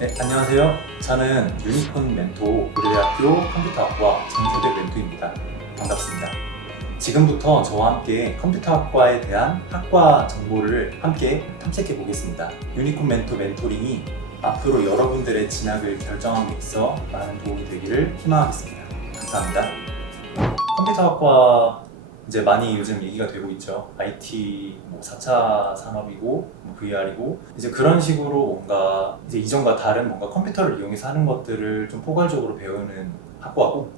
네, 안녕하세요. 저는 유니콘 멘토 고려대학교 컴퓨터학과 정세대 멘토입니다. 반갑습니다. 지금부터 저와 함께 컴퓨터학과에 대한 학과 정보를 함께 탐색해 보겠습니다. 유니콘 멘토 멘토링이 앞으로 여러분들의 진학을 결정함에 있어 많은 도움이 되기를 희망하겠습니다. 감사합니다. 컴퓨터학과 이제 많이 요즘 얘기가 되고 있죠. IT 4차 산업이고 VR이고 이제 그런 식으로 뭔가 이제 이전과 다른 뭔가 컴퓨터를 이용해서 하는 것들을 좀 포괄적으로 배우는 학과고,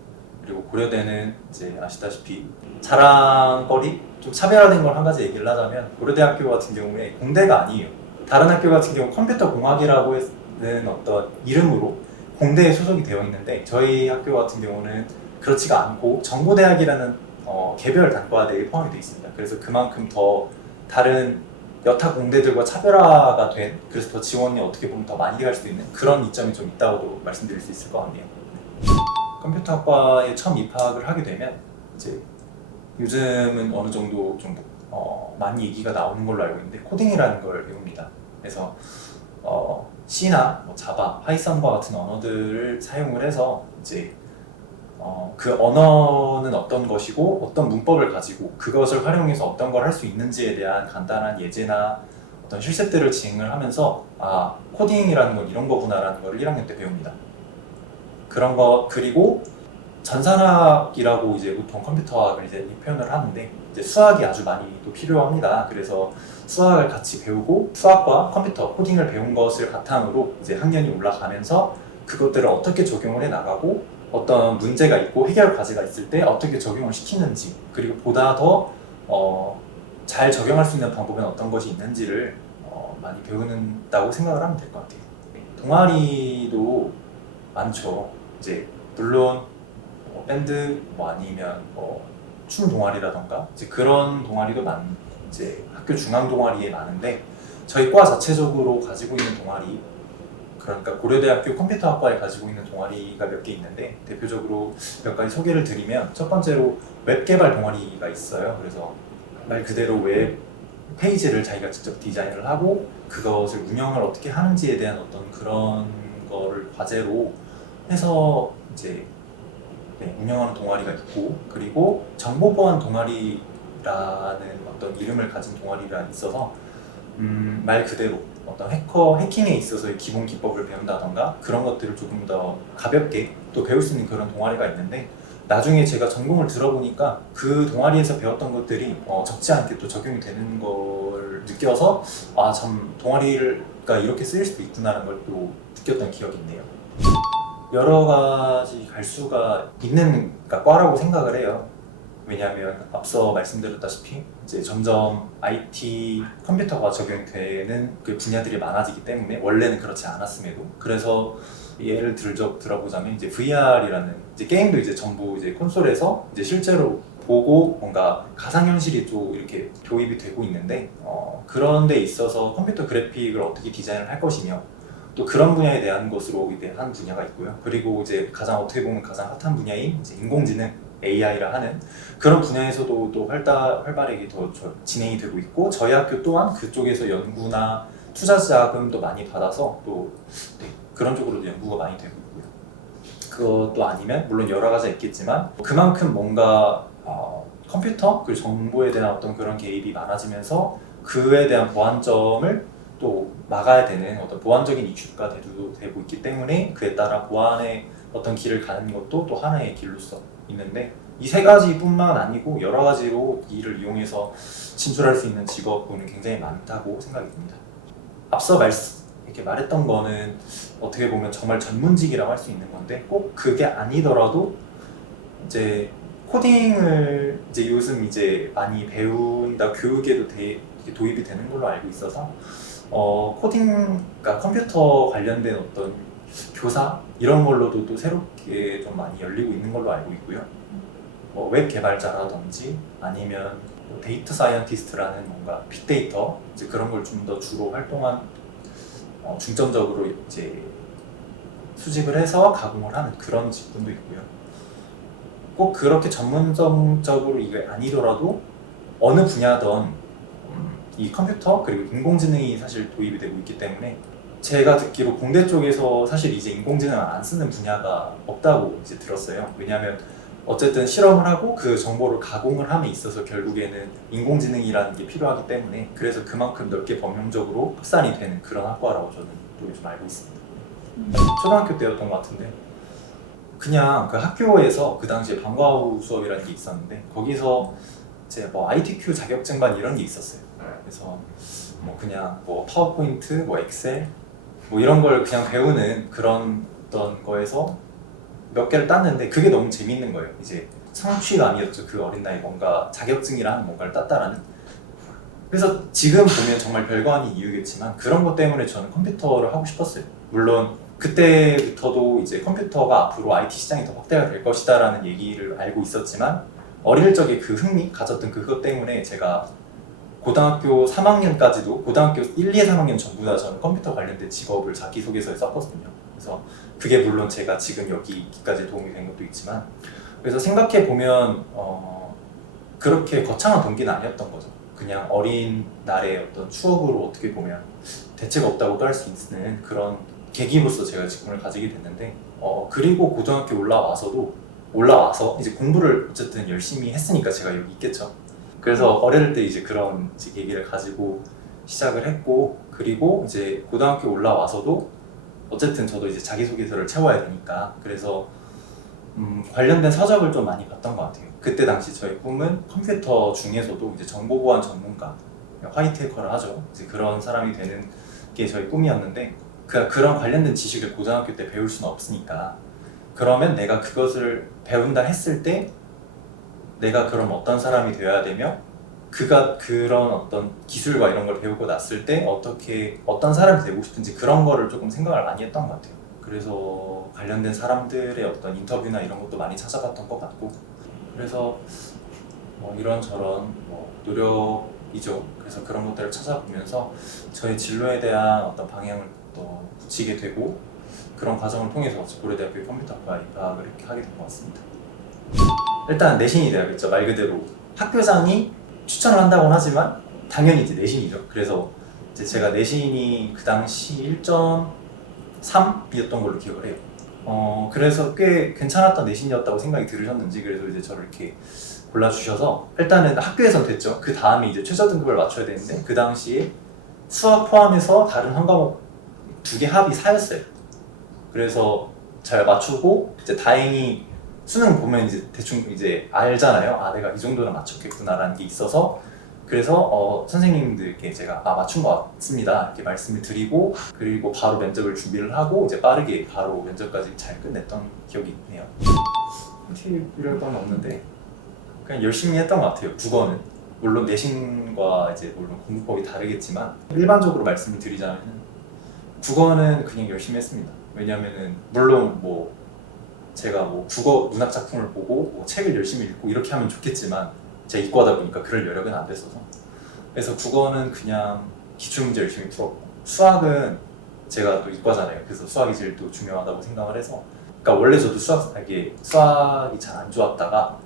그리고 고려대는 이제 아시다시피 자랑거리 좀 차별화된 걸 한 가지 얘기를 하자면, 고려대학교 같은 경우에 공대가 아니에요. 다른 학교 같은 경우 컴퓨터공학이라고 하는 어떤 이름으로 공대에 소속이 되어 있는데, 저희 학교 같은 경우는 그렇지가 않고 정보대학이라는 개별 단과대에 포함이 되어 있습니다. 그래서 그만큼 더 다른 여타 공대들과 차별화가 된, 그래서 더 지원이 어떻게 보면 더 많이 갈 수 있는 그런 이점이 좀 있다고도 말씀드릴 수 있을 것 같네요. 컴퓨터학과에 처음 입학을 하게 되면 이제 요즘은 어느 정도 좀 많이 얘기가 나오는 걸로 알고 있는데, 코딩이라는 걸 배웁니다. 그래서 C나 자바, 파이썬과 같은 언어들을 사용을 해서 이제 그 언어는 어떤 것이고 어떤 문법을 가지고 그것을 활용해서 어떤 걸 할 수 있는지에 대한 간단한 예제나 어떤 실습들을 진행을 하면서, 아, 코딩이라는 건 이런 거구나라는 걸 1학년 때 배웁니다. 그런 거, 그리고 전산학이라고 이제 보통 컴퓨터학을 이제 표현을 하는데, 이제 수학이 아주 많이 또 필요합니다. 그래서 수학을 같이 배우고, 수학과 컴퓨터, 코딩을 배운 것을 바탕으로 이제 학년이 올라가면서 그것들을 어떻게 적용을 해 나가고, 어떤 문제가 있고 해결 과제가 있을 때 어떻게 적용을 시키는지, 그리고 보다 더 잘 적용할 수 있는 방법은 어떤 것이 있는지를 많이 배우는다고 생각을 하면 될 것 같아요. 동아리도 많죠. 이제 물론 밴드 아니면 춤 동아리라던가 이제 그런 동아리도 이제 학교 중앙 동아리에 많은데, 저희 과 자체적으로 가지고 있는 동아리, 그러니까 고려대학교 컴퓨터학과에 가지고 있는 동아리가 몇 개 있는데, 대표적으로 몇 가지 소개를 드리면, 첫 번째로 웹 개발 동아리가 있어요. 그래서 말 그대로 웹 페이지를 자기가 직접 디자인을 하고 그것을 운영을 어떻게 하는지에 대한 어떤 그런 거를 과제로 해서 이제 운영하는 동아리가 있고, 그리고 정보보안 동아리라는 어떤 이름을 가진 동아리가 있어서 말 그대로 어떤 해킹에 있어서의 기본 기법을 배운다던가 그런 것들을 조금 더 가볍게 또 배울 수 있는 그런 동아리가 있는데, 나중에 제가 전공을 들어보니까 그 동아리에서 배웠던 것들이 적지 않게 또 적용이 되는 걸 느껴서, 아, 참 동아리가 이렇게 쓰일 수도 있구나라는 걸 또 느꼈던 기억이 있네요. 여러 가지 갈 수가 있는 과라고 생각을 해요. 왜냐하면 앞서 말씀드렸다시피 이제 점점 IT 컴퓨터가 적용되는 그 분야들이 많아지기 때문에, 원래는 그렇지 않았음에도. 그래서 예를 들어보자면 이제 VR이라는 이제 게임도 이제 전부 이제 콘솔에서 이제 실제로 보고 뭔가 가상현실이 좀 이렇게 도입이 되고 있는데, 그런 데 있어서 컴퓨터 그래픽을 어떻게 디자인을 할 것이며, 또 그런 분야에 대한 것으로 이제 한 분야가 있고요. 그리고 이제 어떻게 보면 가장 핫한 분야인 이제 인공지능 AI라 하는 그런 분야에서도 또 활발하게 더 진행이 되고 있고, 저희 학교 또한 그쪽에서 연구나 투자 자금도 많이 받아서 또 그런 쪽으로도 연구가 많이 되고 있고요. 그것도 아니면 물론 여러 가지가 있겠지만, 그만큼 뭔가 컴퓨터 그리고 정보에 대한 어떤 그런 개입이 많아지면서 그에 대한 보안점을 또 막아야 되는 어떤 보안적인 이슈가 되고 있기 때문에, 그에 따라 보안의 어떤 길을 가는 것도 또 하나의 길로서 있는데, 이 세 가지뿐만 아니고 여러 가지로 이를 이용해서 진출할 수 있는 직업군은 굉장히 많다고 생각이 듭니다. 앞서 이렇게 말했던 거는 어떻게 보면 정말 전문직이라고 할 수 있는 건데, 꼭 그게 아니더라도 이제 코딩을 이제 요즘 이제 많이 배운다, 교육에도 도입이 되는 걸로 알고 있어서 코딩과 컴퓨터 관련된 어떤 교사 이런 걸로도 또 새롭게 좀 많이 열리고 있는 걸로 알고 있고요. 웹 개발자라든지 아니면 데이터 사이언티스트라는 뭔가 빅데이터 이제 그런 걸 좀 더 주로 활동한 중점적으로 이제 수집을 해서 가공을 하는 그런 직군도 있고요. 꼭 그렇게 전문적으로 이게 아니더라도 어느 분야든 이 컴퓨터 그리고 인공지능이 사실 도입이 되고 있기 때문에 제가 듣기로 공대 쪽에서 사실 이제 인공지능을 안 쓰는 분야가 없다고 이제 들었어요. 왜냐하면 어쨌든 실험을 하고 그 정보를 가공을 함에 있어서 결국에는 인공지능이라는 게 필요하기 때문에 그래서 그만큼 넓게 범용적으로 확산이 되는 그런 학과라고 저는 또 요즘 알고 있습니다. 초등학교 때였던 것 같은데 그냥 그 학교에서 그 당시에 방과 후 수업이라는 게 있었는데 거기서 이제 뭐 ITQ 자격증반 이런 게 있었어요. 그래서 뭐 그냥 뭐 파워포인트, 뭐 엑셀 뭐 이런 걸 그냥 배우는 그런 어떤 거에서 몇 개를 땄는데 그게 너무 재밌는 거예요. 이제 성취감이었죠. 그 어린 나이 뭔가 자격증이라는 뭔가를 땄다라는. 그래서 지금 보면 정말 별거 아닌 이유겠지만 그런 것 때문에 저는 컴퓨터를 하고 싶었어요. 물론 그때부터도 이제 컴퓨터가 앞으로 IT 시장이 더 확대가 될 것이다라는 얘기를 알고 있었지만 어릴 적에 그 흥미 가졌던 그것 때문에 제가 고등학교 3학년까지도 고등학교 1, 2, 3학년 전부 다 저는 컴퓨터 관련된 직업을 자기소개서에 썼거든요. 그래서 그게 물론 제가 지금 여기까지 도움이 된 것도 있지만 그래서 생각해 보면 그렇게 거창한 동기는 아니었던 거죠. 그냥 어린 날의 어떤 추억으로 어떻게 보면 대책 없다고도 할 수 있는 그런 계기로서 제가 직군을 가지게 됐는데 그리고 고등학교 올라와서 이제 공부를 어쨌든 열심히 했으니까 제가 여기 있겠죠. 그래서 어릴 때 이제 그런 이제 계기를 가지고 시작을 했고 그리고 이제 고등학교 올라와서도 어쨌든 저도 이제 자기소개서를 채워야 되니까 그래서 관련된 서적을 좀 많이 봤던 것 같아요. 그때 당시 저의 꿈은 컴퓨터 중에서도 이제 정보보안 전문가, 화이트 해커를 하죠. 이제 그런 사람이 되는 게 저의 꿈이었는데 그런 관련된 지식을 고등학교 때 배울 수는 없으니까 그러면 내가 그것을 배운다 했을 때 내가 그럼 어떤 사람이 되어야 되며 그가 그런 어떤 기술과 이런 걸 배우고 났을 때 어떤 사람이 되고 싶은지 그런 거를 조금 생각을 많이 했던 것 같아요. 그래서 관련된 사람들의 어떤 인터뷰나 이런 것도 많이 찾아봤던 것 같고 그래서 이런저런 노력이죠. 그래서 그런 것들을 찾아보면서 저의 진로에 대한 어떤 방향을 또 붙이게 되고 그런 과정을 통해서 고려대학교 컴퓨터학과에 입학을 이렇게 하게 된 것 같습니다. 일단 내신이 돼야겠죠. 말 그대로 학교장이 추천을 한다고는 하지만 당연히 이제 내신이죠. 그래서 이제 제가 내신이 그 당시 1.3이었던 걸로 기억을 해요. 그래서 꽤 괜찮았던 내신이었다고 생각이 들으셨는지 그래서 이제 저를 이렇게 골라주셔서 일단은 학교에선 됐죠. 그 다음에 이제 최저 등급을 맞춰야 되는데 그 당시에 수학 포함해서 다른 한 과목 2개 합이 4였어요. 그래서 잘 맞추고 이제 다행히 수능 보면 이제 대충 이제 알잖아요. 아 내가 이 정도는 맞췄겠구나라는 게 있어서 그래서 선생님들께 제가 맞춘 것 같습니다 이렇게 말씀을 드리고 그리고 바로 면접을 준비를 하고 이제 빠르게 바로 면접까지 잘 끝냈던 기억이 있네요. 팁 이럴 건 없는데 그냥 열심히 했던 것 같아요. 국어는 물론 내신과 이제 물론 공부법이 다르겠지만 일반적으로 말씀을 드리자면 국어는 그냥 열심히 했습니다. 왜냐면은 물론 제가 국어 문학 작품을 보고 책을 열심히 읽고 이렇게 하면 좋겠지만 제가 이과다 보니까 그럴 여력은 안 됐어서 그래서 국어는 그냥 기출문제 열심히 풀었고 수학은 제가 또 이과잖아요. 그래서 수학이 제일 또 중요하다고 생각을 해서 그러니까 원래 저도 수학이 잘 안 좋았다가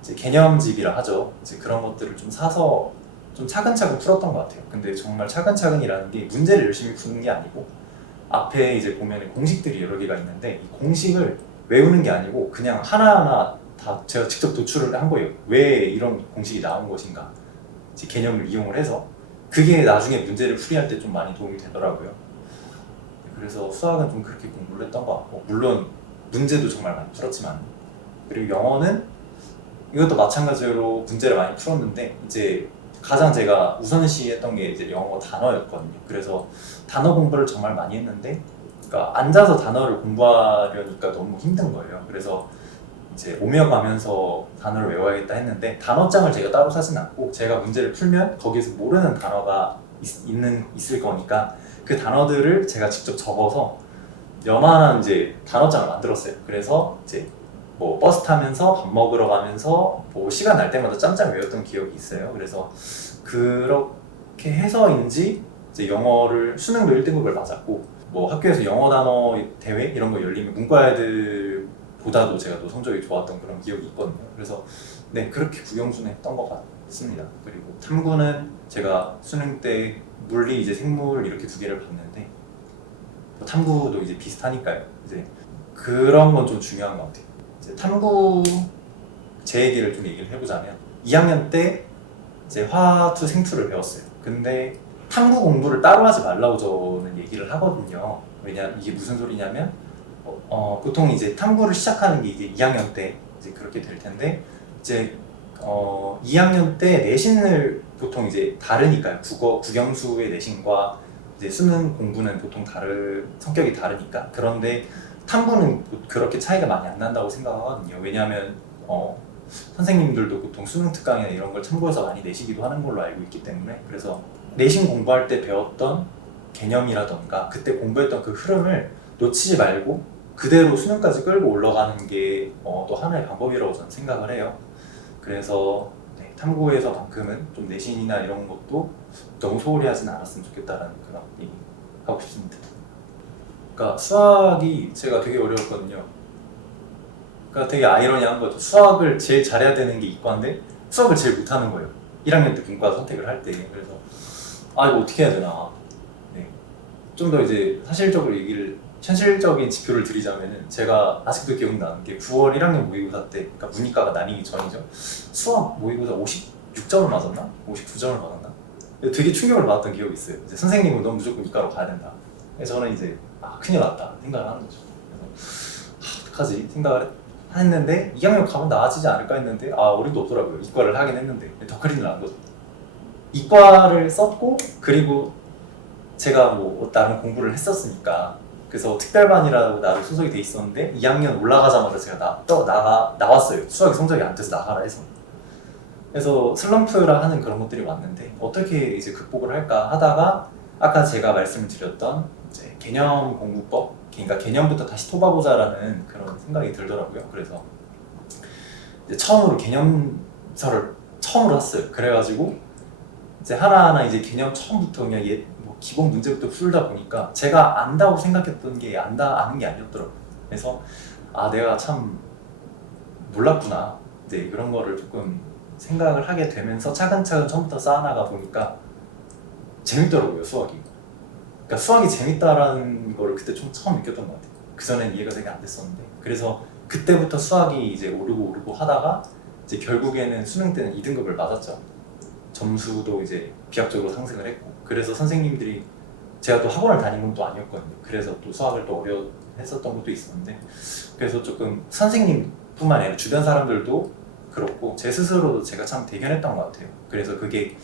이제 개념집이라 하죠. 이제 그런 것들을 좀 사서 좀 차근차근 풀었던 것 같아요. 근데 정말 차근차근이라는 게 문제를 열심히 푸는 게 아니고 앞에 이제 보면 공식들이 여러 개가 있는데 이 공식을 외우는 게 아니고 그냥 하나하나 다 제가 직접 도출을 한 거예요. 왜 이런 공식이 나온 것인가 이제 개념을 이용을 해서 그게 나중에 문제를 풀이할 때 좀 많이 도움이 되더라고요. 그래서 수학은 좀 그렇게 공부를 했던 것 같고 물론 문제도 정말 많이 풀었지만 그리고 영어는 이것도 마찬가지로 문제를 많이 풀었는데 이제 가장 제가 우선시했던 게 이제 영어 단어였거든요. 그래서 단어 공부를 정말 많이 했는데 그러니까 앉아서 단어를 공부하려니까 너무 힘든 거예요. 그래서 이제 오며 가면서 단어를 외워야겠다 했는데 단어장을 제가 따로 사진 않고 제가 문제를 풀면 거기에서 모르는 단어가 있을 거니까 그 단어들을 제가 직접 적어서 요만한 이제 단어장을 만들었어요. 그래서 이제 버스 타면서 밥 먹으러 가면서 시간 날 때마다 짬짬 외웠던 기억이 있어요. 그래서 그렇게 해서인지 이제 영어를 수능도 1등급을 맞았고 학교에서 영어 단어 대회 이런 거 열리면 문과 애들보다도 제가 또 성적이 좋았던 그런 기억이 있거든요. 그래서 네 그렇게 국영수는 했던 것 같습니다. 그리고 탐구는 제가 수능 때 물리 이제 생물 이렇게 2개를 봤는데 뭐 탐구도 이제 비슷하니까요. 이제 그런 건 좀 중요한 것 같아요. 이제 탐구 제 얘기를 좀 얘기를 해보자면 2학년 때 이제 화투 생투를 배웠어요. 근데 탐구 공부를 따로 하지 말라고 저는 얘기를 하거든요. 왜냐 이게 무슨 소리냐면 보통 이제 탐구를 시작하는 게 이제 2학년 때 이제 그렇게 될 텐데 이제 2학년 때 내신을 보통 이제 다르니까요. 국영수의 내신과 이제 수능 공부는 보통 성격이 다르니까. 그런데 탐구는 그렇게 차이가 많이 안 난다고 생각하거든요. 왜냐하면 선생님들도 보통 수능 특강이나 이런 걸 참고해서 많이 내시기도 하는 걸로 알고 있기 때문에, 그래서 내신 공부할 때 배웠던 개념이라던가 그때 공부했던 그 흐름을 놓치지 말고 그대로 수능까지 끌고 올라가는 게 또 하나의 방법이라고 저는 생각을 해요. 그래서 탐구에서만큼은 좀 내신이나 이런 것도 너무 소홀히 하진 않았으면 좋겠다라는 그런 얘기 하고 싶습니다. 그러니까 수학이 제가 되게 어려웠거든요. 그러니까 되게 아이러니한 거죠. 수학을 제일 잘해야 되는 게 이과인데 수학을 제일 못하는 거예요. 1학년 때 분과 선택을 할 때. 그래서 이거 어떻게 해야 되나. 좀 더 이제 현실적인 지표를 드리자면은 제가 아직도 기억나는 게 9월 1학년 모의고사 때, 그러니까 문이과가 나뉘기 전이죠. 수학 모의고사 56점을 맞았나? 59점을 맞았나? 되게 충격을 받았던 기억이 있어요. 이제 선생님은 넌 무조건 이과로 가야 된다. 그래서 저는 이제 큰일 났다 생각을 하는 거죠. 그래서 어떡하지 생각을 했는데 2학년 가면 나아지지 않을까 했는데 어림도 없더라고요. 이과를 하긴 했는데 더 큰일 난 거죠. 이과를 썼고 그리고 제가 뭐 나름 공부를 했었으니까, 그래서 특별반이라고 나름 소속이 돼 있었는데 2학년 올라가자마자 제가 나왔어요. 수학이 성적이 안 돼서 나가라 해서. 그래서 슬럼프라 하는 그런 것들이 왔는데 어떻게 이제 극복을 할까 하다가 아까 제가 말씀드렸던 이제 개념 공부법, 그러니까 개념부터 다시 토봐보자라는 그런 생각이 들더라고요. 그래서 이제 처음으로 개념서를 처음으로 했어요. 그래가지고 이제 하나하나 이제 개념 처음부터 그냥 기본 문제부터 풀다 보니까 제가 안다고 생각했던 게 아는 게 아니었더라고요. 그래서 내가 참 몰랐구나. 이제 그런 거를 조금 생각을 하게 되면서 차근차근 처음부터 쌓아나가 보니까 재밌더라고요, 수학이. 그러니까 수학이 재밌다라는 걸 그때 좀 처음 느꼈던 것 같아요. 그전엔 이해가 되게 안 됐었는데, 그래서 그때부터 수학이 이제 오르고 하다가 이제 결국에는 수능 때는 2등급을 맞았죠. 점수도 이제 비약적으로 상승을 했고, 그래서 선생님들이, 제가 또 학원을 다닌 건 또 아니었거든요. 그래서 또 수학을 또 어려워했었던 것도 있었는데, 그래서 조금 선생님뿐만 아니라 주변 사람들도 그렇고 제 스스로도 제가 참 대견했던 것 같아요. 그래서 그게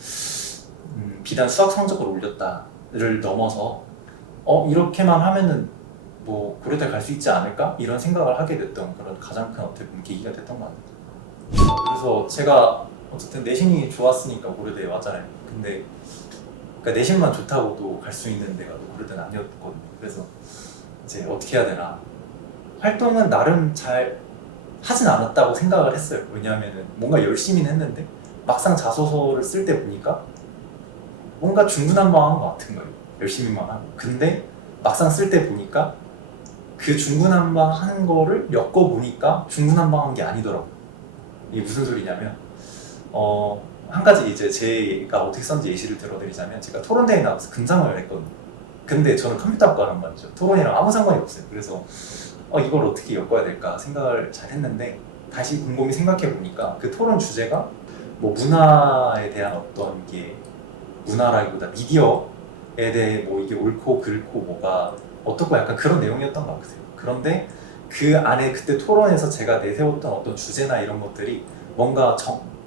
비단 수학 성적을 올렸다를 넘어서 이렇게만 하면은 뭐 고려대 갈 수 있지 않을까? 이런 생각을 하게 됐던 그런 가장 큰 어떻게 보면 계기가 됐던 것 같아요. 그래서 제가 어쨌든 내신이 좋았으니까 고려대에 왔잖아요. 근데 그러니까 내신만 좋다고 또 갈 수 있는 데가 또 고려대는 아니었거든요. 그래서 이제 어떻게 해야 되나, 활동은 나름 잘 하진 않았다고 생각을 했어요. 왜냐하면 뭔가 열심히는 했는데 막상 자소서를 쓸 때 보니까 뭔가 중구난방한 것 같은 거예요. 열심히만 하고. 근데 막상 쓸 때 보니까 그 중구난방한 거를 엮어보니까 중구난방한 게 아니더라고요. 이게 무슨 소리냐면 한 가지 이제 제가 어떻게 썼는지 예시를 들어드리자면, 제가 토론대회 나가서 금상을 했거든요. 근데 저는 컴퓨터학과란 말이죠. 토론이랑 아무 상관이 없어요. 그래서 이걸 어떻게 엮어야 될까 생각을 잘 했는데, 다시 곰곰이 생각해 보니까 그 토론 주제가 뭐 문화에 대한 어떤 게, 문화라기보다 미디어에 대해 뭐 이게 옳고 그르고 뭐가 어떻고 약간 그런 내용이었던 것 같아요. 그런데 그 안에 그때 토론에서 제가 내세웠던 어떤 주제나 이런 것들이 뭔가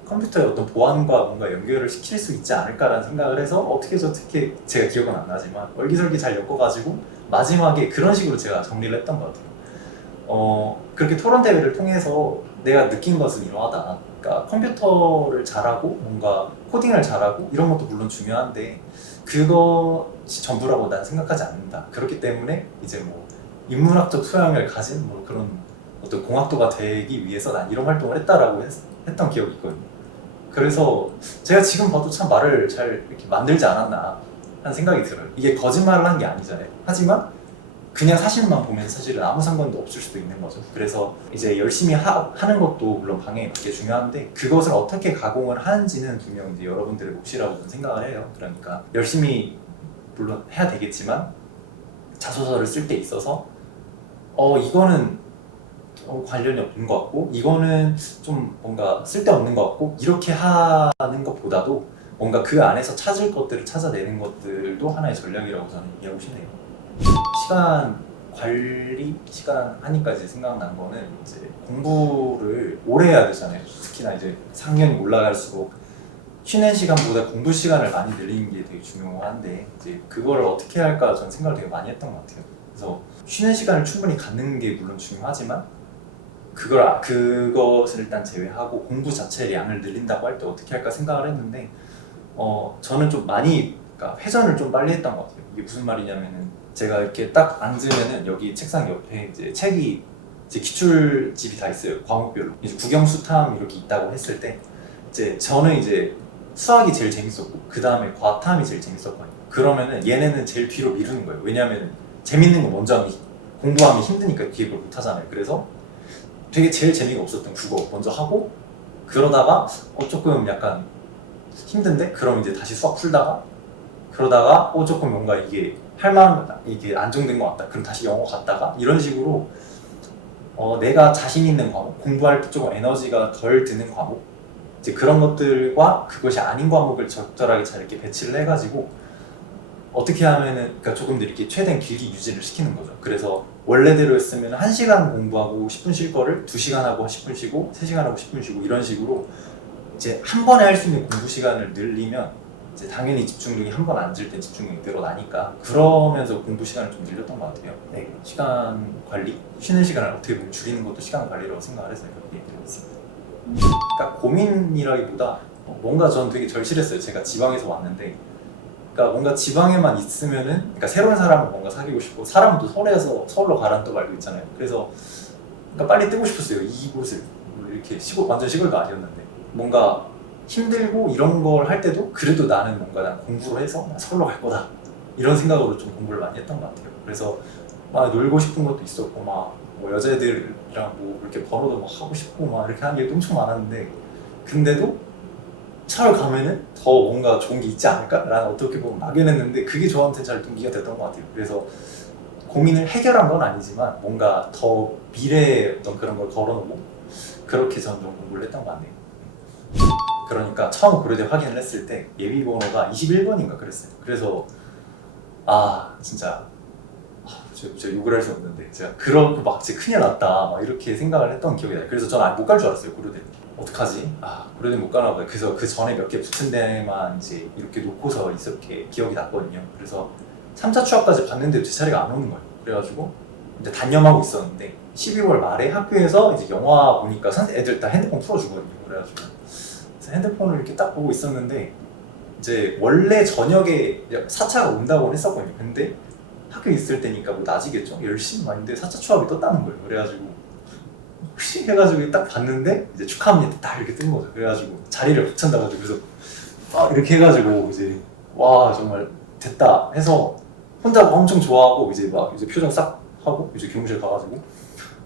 컴퓨터의 어떤 보안과 뭔가 연결을 시킬 수 있지 않을까라는 생각을 해서 어떻게 제가 기억은 안 나지만 얼기설기 잘 엮어가지고 마지막에 그런 식으로 제가 정리를 했던 것 같아요. 그렇게 토론 대회를 통해서 내가 느낀 것은 이러하다. 그러니까 컴퓨터를 잘하고 뭔가 코딩을 잘하고 이런 것도 물론 중요한데 그것이 전부라고 난 생각하지 않는다. 그렇기 때문에 이제 뭐 인문학적 소양을 가진 뭐 그런 어떤 공학도가 되기 위해서 난 이런 활동을 했다라고 했던 기억이 있거든요. 그래서 제가 지금 봐도 참 말을 잘 이렇게 만들지 않았나 하는 생각이 들어요. 이게 거짓말을 한 게 아니잖아요. 하지만 그냥 사실만 보면 사실은 아무 상관도 없을 수도 있는 거죠. 그래서 이제 열심히 하는 것도 물론 방향이 맞게 중요한데 그것을 어떻게 가공을 하는지는 분명 이제 여러분들의 몫이라고 저는 생각을 해요. 그러니까 열심히 물론 해야 되겠지만 자소서를 쓸 때 있어서 이거는 관련이 없는 것 같고 이거는 좀 뭔가 쓸데없는 것 같고 이렇게 하는 것보다도 뭔가 그 안에서 찾을 것들을 찾아내는 것들도 하나의 전략이라고 저는 얘기하고 싶네요. 시간 관리, 시간 하니까 이제 생각난 거는 이제 공부를 오래 해야 되잖아요. 특히나 이제 학년이 올라갈수록 쉬는 시간보다 공부 시간을 많이 늘리는 게 되게 중요한데 이제 그거를 어떻게 할까 저는 생각을 되게 많이 했던 것 같아요. 그래서 쉬는 시간을 충분히 갖는 게 물론 중요하지만 그것을 일단 제외하고 공부 자체의 양을 늘린다고 할 때 어떻게 할까 생각을 했는데 저는 좀 많이 그러니까 회전을 좀 빨리 했던 것 같아요. 이게 무슨 말이냐면은 제가 이렇게 딱 앉으면은 여기 책상 옆에 이제 책이 이제 기출집이 다 있어요. 과목별로 이제 국영수탐 이렇게 있다고 했을 때 이제 저는 이제 수학이 제일 재밌었고 그 다음에 과탐이 제일 재밌었거든요. 그러면은 얘네는 제일 뒤로 미루는 거예요. 왜냐하면 재밌는 거 먼저 하면 공부하면 힘드니까 기획을 못 하잖아요. 그래서 되게 제일 재미가 없었던 국어 먼저 하고 그러다가 조금 약간 힘든데 그럼 이제 다시 수학 풀다가 그러다가 조금 뭔가 이게 할만한 이게 안정된 것 같다. 그럼 다시 영어 갔다가 이런 식으로 내가 자신 있는 과목 공부할 때 조금 에너지가 덜 드는 과목 이제 그런 것들과 그것이 아닌 과목을 적절하게 잘 이렇게 배치를 해가지고 어떻게 하면은 그러니까 조금 더 이렇게 최대한 길게 유지를 시키는 거죠. 그래서 원래대로 했으면 1시간 공부하고 10분 쉴 거를 2시간 하고 10분 쉬고 3시간 하고 10분 쉬고 이런 식으로 이제 한 번에 할 수 있는 공부 시간을 늘리면 이제 당연히 집중력이 한 번 앉을 때 집중력이 늘어나니까 그러면서 공부 시간을 좀 늘렸던 것 같아요. 네, 시간 관리, 쉬는 시간을 어떻게 보면 줄이는 것도 시간 관리라고 생각을 해서 이렇게 얘기해드렸습니다. 그러니까 고민이라기보다 뭔가 전 되게 절실했어요. 제가 지방에서 왔는데 그러니까 뭔가 지방에만 있으면은 그러니까 새로운 사람을 뭔가 사귀고 싶고 사람은 또 서울로 가라는 또 말도 있잖아요. 그래서 그러니까 빨리 뜨고 싶었어요. 이곳을 이렇게 완전 시골도 아니었는데 뭔가 힘들고 이런 걸 할 때도 그래도 나는 뭔가 난 공부를 해서 서울로 갈 거다 이런 생각으로 좀 공부를 많이 했던 것 같아요. 그래서 막 놀고 싶은 것도 있었고 막 뭐 여자애들이랑 뭐 이렇게 번호도 막 하고 싶고 막 이렇게 하는 게 엄청 많았는데 근데도 서울 가면은 더 뭔가 좋은 게 있지 않을까? 라는 어떻게 보면 막연했는데 그게 저한테 잘 동기가 됐던 것 같아요. 그래서 고민을 해결한 건 아니지만 뭔가 더 미래의 어떤 그런 걸 걸어놓고 그렇게 저는 좀 공부를 했던 것 같네요. 그러니까 처음 고려대 확인을 했을 때 예비 번호가 21번인가 그랬어요. 그래서 진짜 제가 욕을 할 수 없는데 제가 그렇게 막 진짜 큰일 났다 막 이렇게 생각을 했던 기억이 나요. 그래서 저는 못 갈 줄 알았어요. 고려대 어떡하지? 고려대 못 가나 보다. 그래서 그 전에 몇 개 붙은 데만 이제 이렇게 놓고서 이렇게 기억이 났거든요. 그래서 3차 추합까지 봤는데 제 차례가 안 오는 거예요. 그래가지고 이제 단념하고 있었는데 12월 말에 학교에서 이제 영화 보니까 애들 다 핸드폰 풀어주거든요. 그래가지고 그래서 핸드폰을 이렇게 딱 보고 있었는데 이제 원래 저녁에 4차가 온다고는 했었거든요. 근데 학교 있을 때니까 뭐 낮이겠죠? 10시 만인데 4차 추합이 떴다는 거예요. 그래가지고 혹시 해가지고 딱 봤는데 이제 축하합니다 딱 이렇게 뜬 거죠. 그래가지고 자리를 박찬다가지고 그래서 이렇게 해가지고 이제 와 정말 됐다 해서 혼자 엄청 좋아하고 이제 막 이제 표정 싹 하고 이제 교무실 가가지고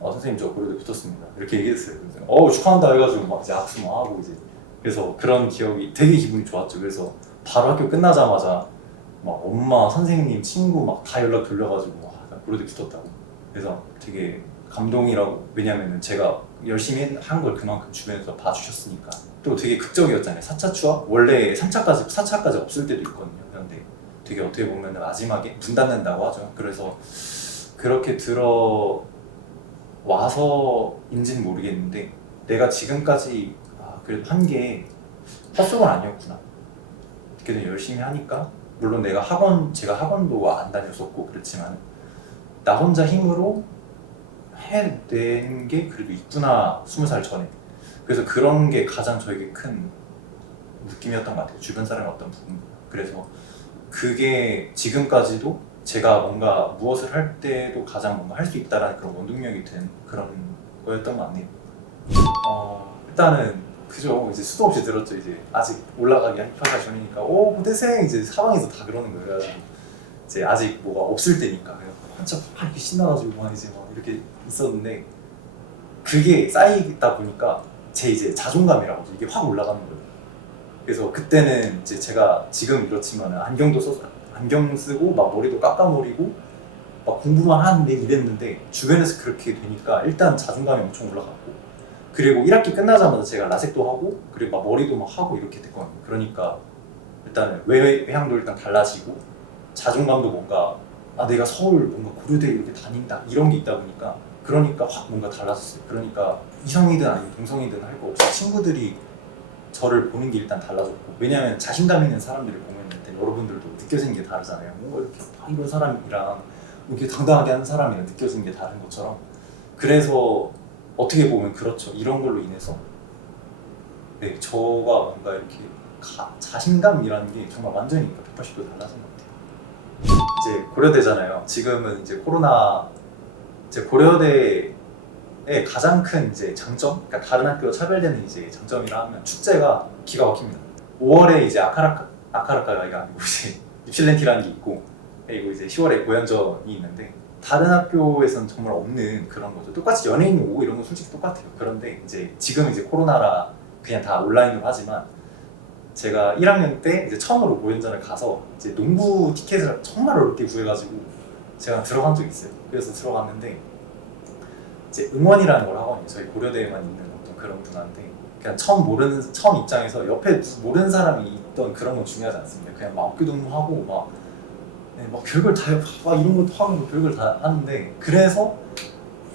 선생님 저 고려대 붙었습니다 이렇게 얘기했어요. 그래서 축하한다 해가지고 막 이제 악수 막 하고 이제 그래서 그런 기억이 되게 기분이 좋았죠. 그래서 바로 학교 끝나자마자 막 엄마, 선생님, 친구 막 다 연락 돌려가지고 나 고려대 붙었다고. 그래서 되게 감동이라고. 왜냐면은 제가 열심히 한 걸 그만큼 주변에서 봐주셨으니까. 또 되게 극적이었잖아요. 4차 추합? 원래 4차까지 없을 때도 있거든요. 그런데 되게 어떻게 보면 마지막에 문 닫는다고 하죠. 그래서 그렇게 들어와서인지는 모르겠는데 내가 지금까지 그래도 한 게 헛수고는 아니었구나. 어떻게든 열심히 하니까 물론 제가 학원도 안 다녔었고 그렇지만 나 혼자 힘으로 해낸 게 그래도 있구나 20살 전에. 그래서 그런 게 가장 저에게 큰 느낌이었던 것 같아요. 주변 사람의 어떤 부분. 그래서 그게 지금까지도 제가 뭔가 무엇을 할 때도 가장 뭔가 할 수 있다라는 그런 원동력이 된 그런 거였던 것 같네요. 일단은 그죠. 이제 수도 없이 들었죠. 이제 아직 올라가기 한 2달 전이니까 고대생 이제 사방에서 다 그러는 거예요. 그래가지고 이제 아직 뭐가 없을 때니까 한참 이렇게 신나가지고 막 이제 막 이렇게 있었는데 그게 쌓이다 보니까 제 이제 자존감이라고 하죠. 이게 확 올라가는 거예요. 그래서 그때는 이제 제가 지금 이렇지만 안경 쓰고 막 머리도 깎아머리고 막 공부만 하는데 이랬는데 주변에서 그렇게 되니까 일단 자존감이 엄청 올라갔고, 그리고 1학기 끝나자마자 제가 라섹도 하고 그리고 막 머리도 막 하고 이렇게 됐거든요. 그러니까 일단은 외향도 일단 달라지고 자존감도 뭔가 내가 서울 뭔가 고려대 이렇게 다닌다 이런 게 있다 보니까 그러니까 확 뭔가 달라졌어요. 그러니까 이성이든 아니면 동성이든 할 거 없이 친구들이 저를 보는 게 일단 달라졌고, 왜냐면 자신감 있는 사람들을 보면 일단 여러분들도 느껴지는 게 다르잖아요. 뭔가 이렇게 이런 사람이랑 이렇게 당당하게 하는 사람이랑 느껴지는 게 다른 것처럼, 그래서 어떻게 보면 그렇죠. 이런 걸로 인해서 네, 저가 뭔가 이렇게 자신감이라는 게 정말 완전히 180도 달라진 것 같아요. 이제 고려대잖아요. 지금은 이제 코로나, 이제 고려대의 가장 큰 이제 장점, 그러니까 다른 학교와 차별되는 이제 장점이라 하면 축제가 기가 막힙니다. 5월에 이제 아카라카가 아니고 이제 뉴실렌티라는 게 있고, 그리고 이제 10월에 고연전이 있는데 다른 학교에서는 정말 없는 그런 거죠. 똑같이 연예인 오고 이런 건 솔직히 똑같아요. 그런데 이제 지금 이제 코로나라 그냥 다 온라인으로 하지만, 제가 1학년 때 이제 처음으로 고연전을 가서 이제 농구 티켓을 정말 어렵게 구해가지고 제가 들어간 적이 있어요. 그래서 들어갔는데 이제 응원이라는 걸 하거든요. 저희 고려대에만 있는 어떤 그런 문화인데, 그냥 처음 입장에서 옆에 모르는 사람이 있던 그런 건 중요하지 않습니다. 그냥 막 어깨동무하고 막 별걸 다 막 이런 것도 하고 뭐 별걸 다 하는데, 그래서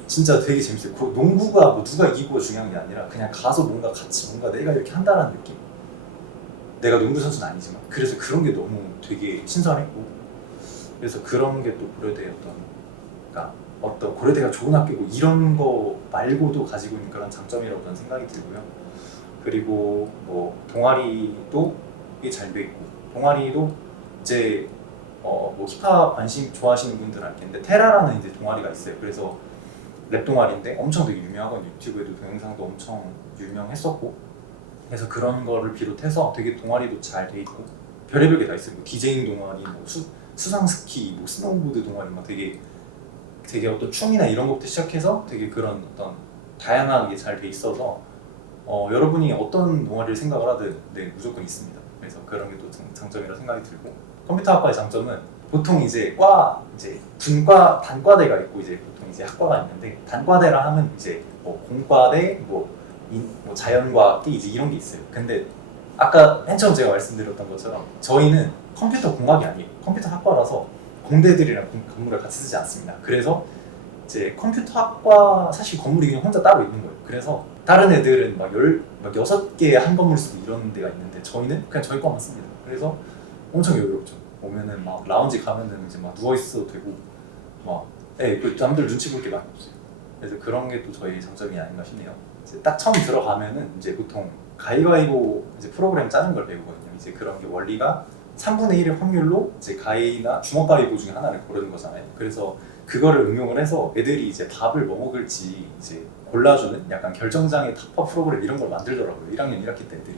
진짜 되게 재밌어요. 그 농구가 뭐 누가 이기고 중요한 게 아니라 그냥 가서 뭔가 같이 뭔가 내가 이렇게 한다는 느낌. 내가 농구 선수는 아니지만 그래서 그런 게 너무 되게 신선했고, 그래서 그런 게 또 고려대의 그러니까 어떤 고려대가 좋은 학교고 이런 거 말고도 가지고 있는 그런 장점이라고 저는 생각이 들고요. 그리고 뭐 동아리도 꽤 잘 돼 있고, 동아리도 이제 뭐 힙합 관심 좋아하시는 분들은 알 텐데 테라라는 이제 동아리가 있어요. 그래서 랩 동아리인데 엄청 되게 유명하거든요. 유튜브에도 동영상도 엄청 유명했었고, 그래서 그런 거를 비롯해서 되게 동아리도 잘 돼 있고 별의별 게 다 있어요. 뭐 디제잉 동아리, 뭐 수상 스키, 뭐 스노우보드 동아리, 막 되게 어떤 춤이나 이런 것부터 시작해서 되게 그런 어떤 다양하게 잘 돼 있어서 여러분이 어떤 동아리를 생각을 하든 네, 무조건 있습니다. 그래서 그런 게 또 장점이라 생각이 들고, 컴퓨터학과의 장점은 보통 이제 이제 분과 단과대가 있고 이제 보통 이제 학과가 있는데, 단과대라 하면 이제 뭐 공과대, 뭐 자연과학기 이제 이런 게 있어요. 근데 아까 맨 처음 제가 말씀드렸던 것처럼 저희는 컴퓨터 공학이 아니에요. 컴퓨터 학과라서 공대들이랑 건물을 같이 쓰지 않습니다. 그래서 이제 컴퓨터 학과 사실 건물이 그냥 혼자 따로 있는 거예요. 그래서 다른 애들은 막 6개 한 건물 쓰고 이런 데가 있는데 저희는 그냥 저희 거만 씁니다. 그래서 엄청 여유롭죠. 오면은 막 라운지 가면은 이제 막 누워 있어도 되고 그 남들 눈치 볼 게 많이 없어요. 그래서 그런 게 또 저희 장점이 아닌가 싶네요. 이제 딱 처음 들어가면은 이제 보통 가위바위보 이제 프로그램 짜는 걸 배우거든요. 이제 그런 게 원리가 3분의 1의 확률로 이제 가위나 주먹가위보 중에 하나를 고르는 거잖아요. 그래서 그거를 응용을 해서 애들이 이제 밥을 뭐 먹을지 이제 골라주는 약간 결정장애 타파 프로그램 이런 걸 만들더라고요. 1학년 1학기 때 애들이.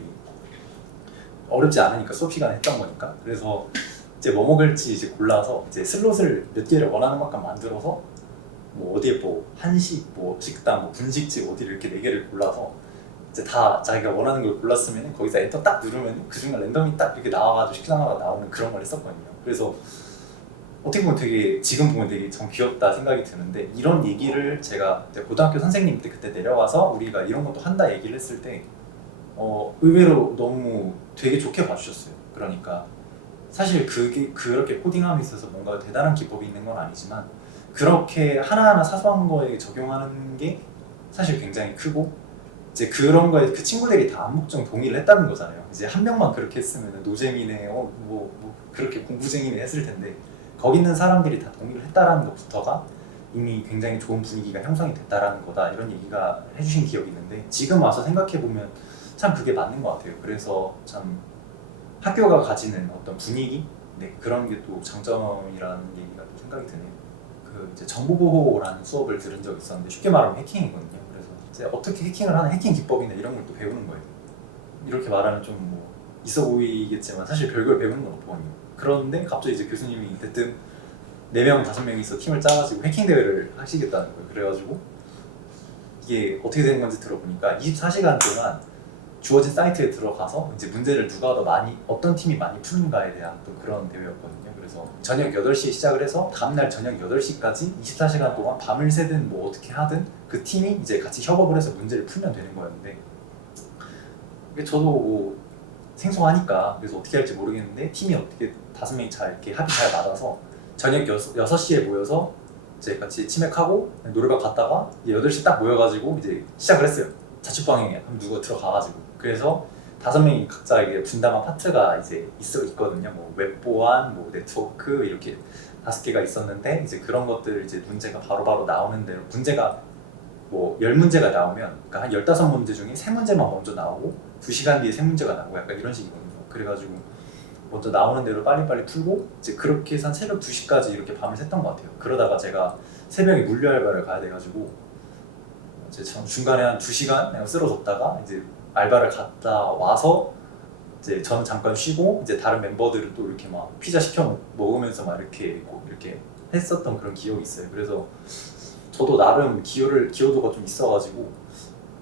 어렵지 않으니까 수업 시간에 했던 거니까. 그래서 이제 뭐 먹을지 이제 골라서 이제 슬롯을 몇 개를 원하는 만큼 만들어서 뭐 어디에 뭐 한식, 뭐 식당, 뭐 분식집 어디를 이렇게 4개를 골라서 이제 다 자기가 원하는 걸 골랐으면 거기서 엔터 딱 누르면 그 중간 랜덤이 딱 이렇게 나와가지고 식당마다 나오는 그런 걸 했었거든요. 그래서 어떻게 보면 되게 지금 보면 되게 참 귀엽다 생각이 드는데, 이런 얘기를 제가 고등학교 선생님 때 그때 내려와서 우리가 이런 것도 한다 얘기를 했을 때 의외로 너무 되게 좋게 봐주셨어요. 그러니까 사실 그렇게 코딩함에 있어서 뭔가 대단한 기법이 있는 건 아니지만 그렇게 하나하나 사소한 거에 적용하는 게 사실 굉장히 크고, 이제 그런 거에 그 친구들이 다 암묵적 동의를 했다는 거잖아요. 이제 한 명만 그렇게 했으면 노잼이네, 그렇게 공부쟁이네 했을 텐데 거기 있는 사람들이 다 동의를 했다라는 것부터가 이미 굉장히 좋은 분위기가 형성이 됐다라는 거다, 이런 얘기가 해주신 기억이 있는데, 지금 와서 생각해보면 참 그게 맞는 것 같아요. 그래서 참 학교가 가지는 어떤 분위기, 네, 그런 게 또 장점이라는 얘기가 또 생각이 드네요. 그 이제 정보보호라는 수업을 들은 적이 있었는데 쉽게 말하면 해킹이거든요. 그래서 이제 어떻게 해킹을 하는 해킹 기법이나 이런 걸 또 배우는 거예요. 이렇게 말하면 좀 뭐 있어 보이겠지만 사실 별걸 배우는 건 없거든요. 그런데 갑자기 이제 교수님이 대뜸 4명, 5명이서 팀을 짜가지고 해킹 대회를 하시겠다는 거예요. 그래가지고 이게 어떻게 된 건지 들어보니까 24시간 동안 주어진 사이트에 들어가서 이제 문제를 누가 더 많이 어떤 팀이 많이 푸는가에 대한 또 그런 대회였거든요. 그래서 저녁 8시에 시작을 해서 다음날 저녁 8시까지 24시간 동안 밤을 새든 뭐 어떻게 하든 그 팀이 이제 같이 협업을 해서 문제를 풀면 되는 거였는데 저도 뭐 생소하니까 그래서 어떻게 할지 모르겠는데 팀이 어떻게 5명이 잘 이렇게 합이 잘 맞아서 저녁 6시에 모여서 이제 같이 치맥하고 노래방 갔다가 이제 8시 딱 모여가지고 이제 시작을 했어요. 자취방에 한 누가 들어가가지고 그래서 5명이 각자 이게 분담한 파트가 이제 있거든요. 뭐 웹보안, 뭐 네트워크 이렇게 5개가 있었는데 이제 그런 것들 이제 문제가 바로바로 나오는 대로 문제가 뭐 10문제가 나오면 그러니까 한 15문제 중에 3문제만 먼저 나오고 2시간 뒤에 3문제가 나오고 약간 이런 식이거든요. 그래가지고 먼저 나오는 대로 빨리빨리 풀고 이제 그렇게 해서 한 새벽 2시까지 이렇게 밤을 샜던 것 같아요. 그러다가 제가 새벽에 물류 알바를 가야 돼가지고 이제 중간에 한 2시간 그냥 쓰러졌다가 이제 알바를 갔다 와서 이제 저는 잠깐 쉬고 이제 다른 멤버들은 또 이렇게 막 피자 시켜 먹으면서 막 이렇게 했었던 그런 기억이 있어요. 그래서 저도 나름 기여도가 좀 있어가지고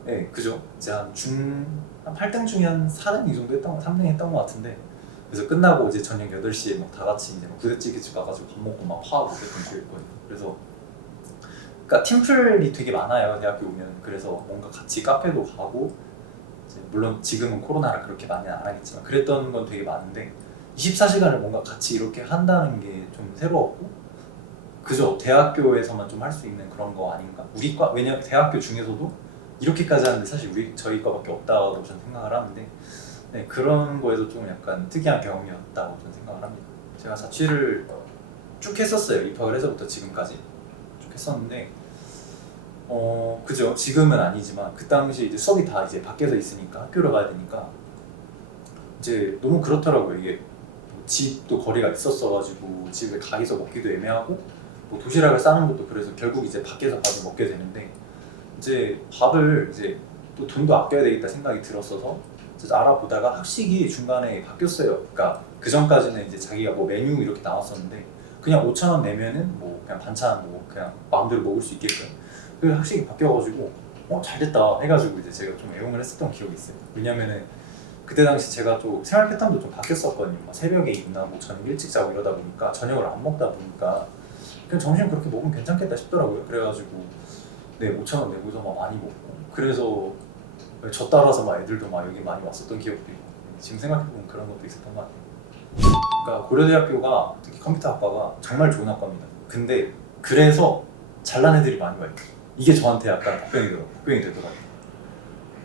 네, 그죠? 이제 한 8등 중에 한 4등 이 정도 3등 했던 것 같은데 그래서 끝나고 이제 저녁 8시에 막 다 같이 이제 부대찌개집 가가지고 밥 먹고 막 파하고 그랬던 기억이 있거든요. 그래서 그러니까 팀플이 되게 많아요 대학교 오면. 그래서 뭔가 같이 카페도 가고 이제 물론 지금은 코로나라 그렇게 많이는 안 하겠지만 그랬던 건 되게 많은데 24시간을 뭔가 같이 이렇게 한다는 게 좀 새로웠고 그죠? 대학교에서만 좀 할 수 있는 그런 거 아닌가? 우리 과 왜냐면 대학교 중에서도 이렇게까지 하는데 사실 저희 과밖에 없다고 저는 생각을 하는데 네, 그런 거에서 좀 약간 특이한 경험이었다고 저는 생각을 합니다. 제가 자취를 쭉 했었어요. 입학을 해서부터 지금까지 쭉 했었는데 그죠? 지금은 아니지만 그 당시 이제 수업이 다 이제 밖에서 있으니까 학교를 가야 되니까 이제 너무 그렇더라고요. 이게 뭐 집도 거리가 있었어가지고 집에 가기서 먹기도 애매하고 뭐 도시락을 싸는 것도 그래서 결국 이제 밖에서 밥을 먹게 되는데 이제 밥을 이제 또 돈도 아껴야 되겠다 생각이 들었어서 이제 알아보다가 학식이 중간에 바뀌었어요. 그러니까 그 전까지는 이제 자기가 뭐 메뉴 이렇게 나왔었는데 그냥 5,000원 내면은 뭐 그냥 반찬 뭐 그냥 마음대로 먹을 수 있게끔 그 학식이 바뀌어가지고 잘됐다 해가지고 이제 제가 좀 애용을 했었던 기억이 있어요. 왜냐면은 그때 당시 제가 좀 생활 패턴도 좀 바뀌었었거든요. 막 새벽에 일어나고 저녁 일찍 자고 이러다 보니까 저녁을 안 먹다 보니까 그냥 점심 그렇게 먹으면 괜찮겠다 싶더라고요. 그래가지고 네 5,000원 내고서 막 많이 먹고 그래서 저 따라서 막 애들도 막 여기 많이 왔었던 기억도 있고 지금 생각해보면 그런 것도 있었던 것 같아요. 그러니까 고려대학교가 특히 컴퓨터학과가 정말 좋은 학과입니다. 근데 그래서 잘난 애들이 많이 와요. 이게 저한테 약간 복병이 되더라고요.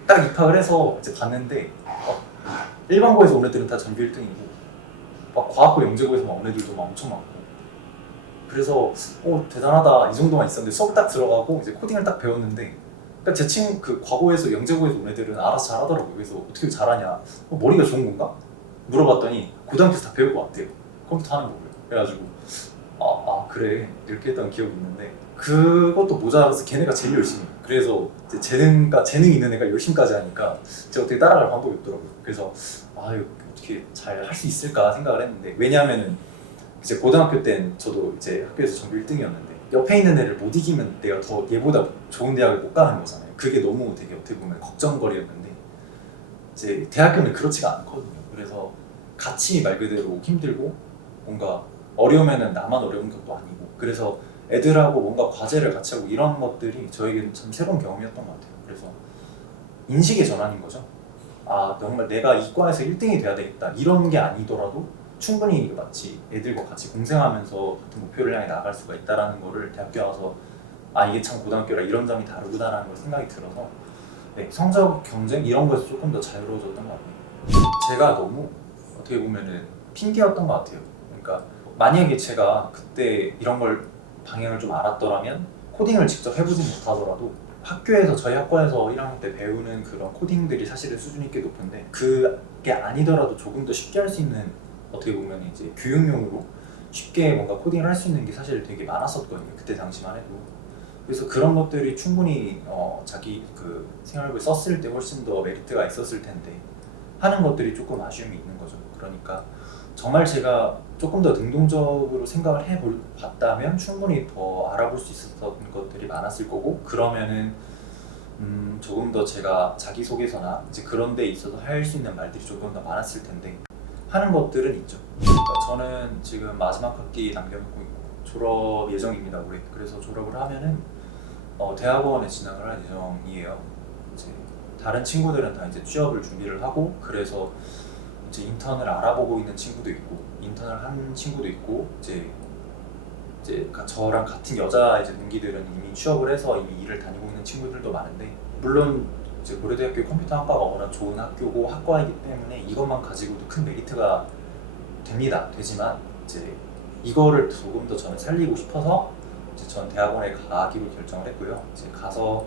딱 입학을 해서 이제 봤는데 일반고에서 온 애들은 다 전교 1등이고 막 과학고 영재고에서 온 애들도 막 엄청 많고 그래서 대단하다 이 정도만 있었는데 수업 딱 들어가고 이제 코딩을 딱 배웠는데 그러니까 제 친구 그 과거에서 영재고에서 온 애들은 알아서 잘하더라고요. 그래서 어떻게 잘하냐 머리가 좋은 건가? 물어봤더니 고등학교에서 다 배우고 왔대요. 컴퓨터 하는 거고요. 그래가지고 그래 이렇게 했던 기억이 있는데 그것도 모자라서 걔네가 제일 열심히 해요. 그래서 이제 재능이 있는 애가 열심히까지 하니까 제가 어떻게 따라갈 방법이 없더라고요. 그래서 이거 어떻게 잘 할 수 있을까 생각을 했는데 왜냐하면은 이제 고등학교 때는 저도 이제 학교에서 전교 1등이었는데 옆에 있는 애를 못 이기면 내가 더 얘보다 좋은 대학을 못 가는 거잖아요. 그게 너무 되게 어떻게 보면 걱정거리였는데 이제 대학교는 그렇지가 않거든요. 그래서 같이 말 그대로 힘들고 뭔가 어려우면은 나만 어려운 것도 아니고 그래서 애들하고 뭔가 과제를 같이 하고 이런 것들이 저에게는 참 새로운 경험이었던 것 같아요. 그래서 인식의 전환인 거죠. 정말 내가 이 과에서 1등이 돼야 되겠다 이런 게 아니더라도 충분히 마치 애들과 같이 공생하면서 같은 목표를 향해 나아갈 수가 있다는 거를 대학교 와서 이게 참 고등학교라 이런 점이 다르구나라는 걸 생각이 들어서 네, 성적 경쟁 이런 거에서 조금 더 자유로워졌던 것 같아요. 제가 너무 어떻게 보면은 핑계였던 것 같아요. 그러니까 만약에 제가 그때 이런 걸 방향을 좀 알았더라면 코딩을 직접 해보진 못하더라도 학교에서 저희 학과에서 1학년 때 배우는 그런 코딩들이 사실은 수준이 꽤 높은데 그게 아니더라도 조금 더 쉽게 할 수 있는 어떻게 보면 이제 교육용으로 쉽게 뭔가 코딩을 할 수 있는 게 사실 되게 많았었거든요. 그때 당시만 해도. 그래서 그런 것들이 충분히 자기 그 생활고에 썼을 때 훨씬 더 메리트가 있었을 텐데 하는 것들이 조금 아쉬움이 있는 거죠. 그러니까 정말 제가 조금 더 능동적으로 생각을 해봤다면 충분히 더 알아볼 수 있었던 것들이 많았을 거고 그러면은 조금 더 제가 자기소개서나 이제 그런 데 있어서 할 수 있는 말들이 조금 더 많았을 텐데 하는 것들은 있죠. 그러니까 저는 지금 마지막 학기 남겨놓고 있고 졸업 예정입니다 올해. 그래서 졸업을 하면은 대학원에 진학을 할 예정이에요. 이제 다른 친구들은 다 이제 취업을 준비를 하고 그래서 이제 인턴을 알아보고 있는 친구도 있고 인턴을 한 친구도 있고 이제 저랑 같은 여자 이제 동기들은 이미 취업을 해서 이미 일을 다니고 있는 친구들도 많은데 물론 이제 고려대학교 컴퓨터 학과가 워낙 좋은 학교고 학과이기 때문에 이것만 가지고도 큰 메리트가 되지만 이제 이거를 조금 더 저는 살리고 싶어서 이제 전 대학원에 가기로 결정을 했고요. 이제 가서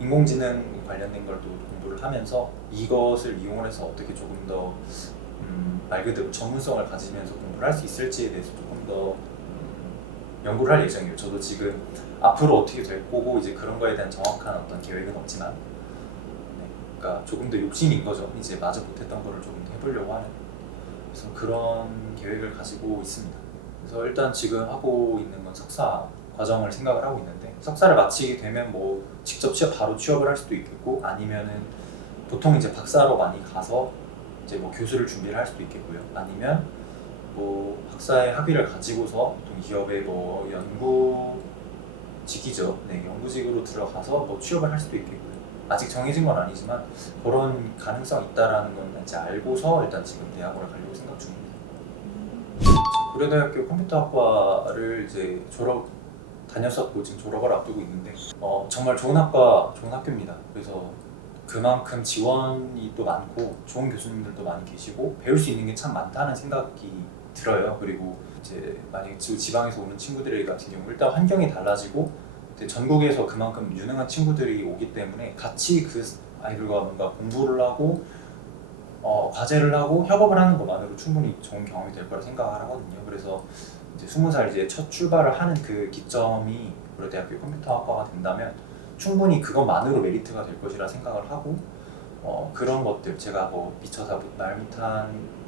인공지능 관련된 걸 또 공부를 하면서 이것을 이용해서 어떻게 조금 더 말 그대로 전문성을 가지면서 공부를 할 수 있을지에 대해서 조금 더 연구를 할 예정이에요. 저도 지금 앞으로 어떻게 될 거고 이제 그런 거에 대한 정확한 어떤 계획은 없지만 네, 그러니까 조금 더 욕심인 거죠. 이제 마저 못했던 거를 조금 더 해보려고 하는 그래서 그런 계획을 가지고 있습니다. 그래서 일단 지금 하고 있는 건 석사 과정을 생각을 하고 있는데 석사를 마치게 되면 뭐 직접 바로 취업을 할 수도 있겠고 아니면은 보통 이제 박사로 많이 가서 이제 뭐 교수를 준비를 할 수도 있겠고요. 아니면 뭐 박사의 학위를 가지고서 보통 기업의 뭐 연구직이죠. 네, 연구직으로 들어가서 뭐 취업을 할 수도 있겠고요. 아직 정해진 건 아니지만 그런 가능성이 있다라는 건 이제 알고서 일단 지금 대학원을 가려고 생각 중입니다. 고려대학교 컴퓨터학과를 이제 다녔었고 지금 졸업을 앞두고 있는데 정말 좋은 학교입니다. 그래서 그만큼 지원이 또 많고 좋은 교수님들도 많이 계시고 배울 수 있는 게 참 많다는 생각이 들어요. 그리고 이제 만약에 지방에서 오는 친구들 같은 경우 일단 환경이 달라지고 전국에서 그만큼 유능한 친구들이 오기 때문에 같이 그 아이들과 뭔가 공부를 하고 과제를 하고 협업을 하는 것만으로 충분히 좋은 경험이 될 거라 생각을 하거든요. 그래서 이제 20살 이제 첫 출발을 하는 그 기점이 고려대학교 컴퓨터학과가 된다면 충분히 그것만으로 메리트가 될 것이라 생각을 하고 그런 것들 제가 뭐 미처 다 말못한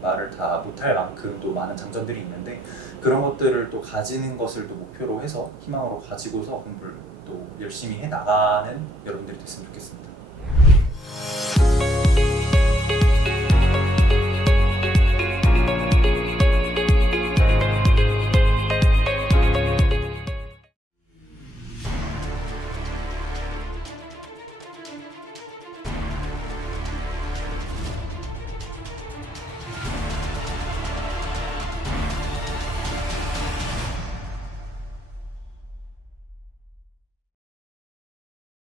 말을 다 못할 만큼 또 많은 장점들이 있는데 그런 것들을 또 가지는 것을 또 목표로 해서 희망으로 가지고서 공부를 또 열심히 해 나가는 여러분들이 됐으면 좋겠습니다.